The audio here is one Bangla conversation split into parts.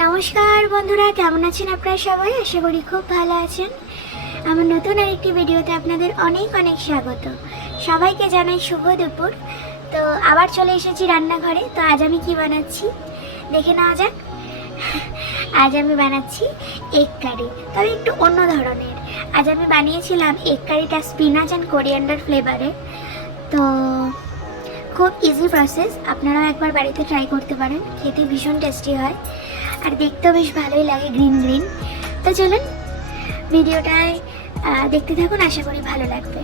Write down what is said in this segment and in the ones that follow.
নমস্কার বন্ধুরা, কেমন আছেন আপনারা সবাই? আশা করি খুব ভালো আছেন। আমার নতুন আরেকটি ভিডিওতে আপনাদের অনেক অনেক স্বাগত। সবাইকে জানাই শুভ দুপুর। তো আবার চলে এসেছি রান্নাঘরে। তো আজ আমি কি বানাচ্ছি দেখে নেওয়া যাক। আজ আমি বানাচ্ছি এগ কারি, তবে একটু অন্য ধরনের। আজ আমি বানিয়েছিলাম এগ কারিটা স্পিনাচ অ্যান্ড কোরিয়ান্ডার ফ্লেভারে। তো খুব ইজি প্রসেস, আপনারাও একবার বাড়িতে ট্রাই করতে পারেন। খেতে ভীষণ টেস্টি হয় আর দেখতেও বেশ ভালোই লাগে, গ্রিন গ্রিন। তো চলুন ভিডিওটায় দেখতে থাকুন, আশা করি ভালো লাগবে।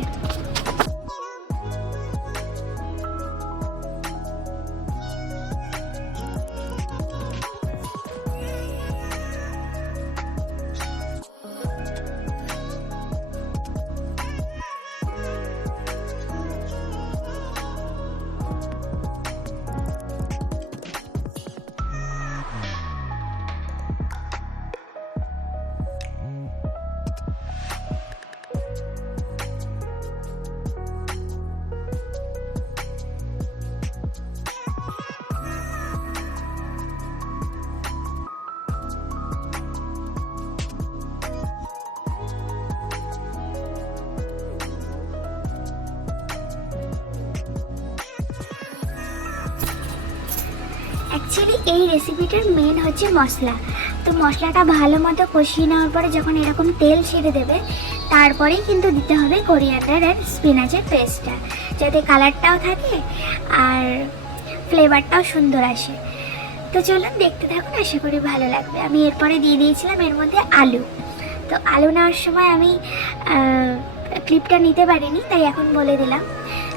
অ্যাকচুয়ালি এই রেসিপিটার মেন হচ্ছে মশলা। তো মশলাটা ভালো মতো কষিয়ে নেওয়ার পরে যখন এরকম তেল ছেড়ে দেবে, তারপরেই কিন্তু দিতে হবে কোরিয়ান্ডার আর স্পিনাচের পেস্টটা, যাতে কালারটাও থাকে আর ফ্লেভারটাও সুন্দর আসে। তো চলুন দেখতে থাকুন, আশা করি ভালো লাগবে। আমি এরপরে দিয়ে দিয়েছিলাম এর মধ্যে আলু। তো আলু নেওয়ার সময় আমি ক্লিপটা নিতে পারিনি, তাই এখন বলে দিলাম।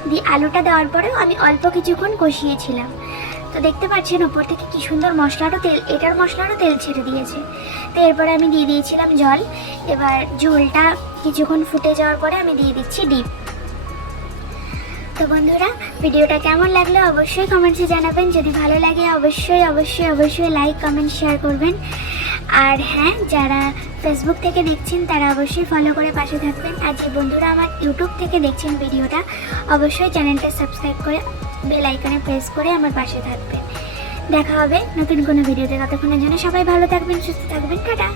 দিয়ে আলুটা দেওয়ার পরেও আমি অল্প কিছুক্ষণ কষিয়েছিলাম। তো দেখতে পাচ্ছেন উপর থেকে কি সুন্দর মশলারও তেল ছেড়ে দিয়েছে। তো এরপরে আমি দিয়ে দিয়েছিলাম জল। এবার ঝোলটা কিছুক্ষণ ফুটে যাওয়ার পরে আমি দিয়ে দিচ্ছি ডিম। তো বন্ধুরা, ভিডিওটা কেমন লাগলো অবশ্যই কমেন্টসে জানাবেন। যদি ভালো লাগে অবশ্যই অবশ্যই অবশ্যই লাইক কমেন্ট শেয়ার করবেন। আর হ্যাঁ, যারা ফেসবুক থেকে দেখছেন তারা অবশ্যই ফলো করে পাশে থাকবেন। আর যে বন্ধুরা আমার ইউটিউব থেকে দেখছেন ভিডিওটা, অবশ্যই চ্যানেলটা সাবস্ক্রাইব করে বেল আইকনে প্রেস করে আমার পাশে থাকবেন। দেখা হবে নতুন কোনো ভিডিওতে। ততক্ষণের জন্য সবাই ভালো থাকবেন, সুস্থ থাকবেন। টাটা।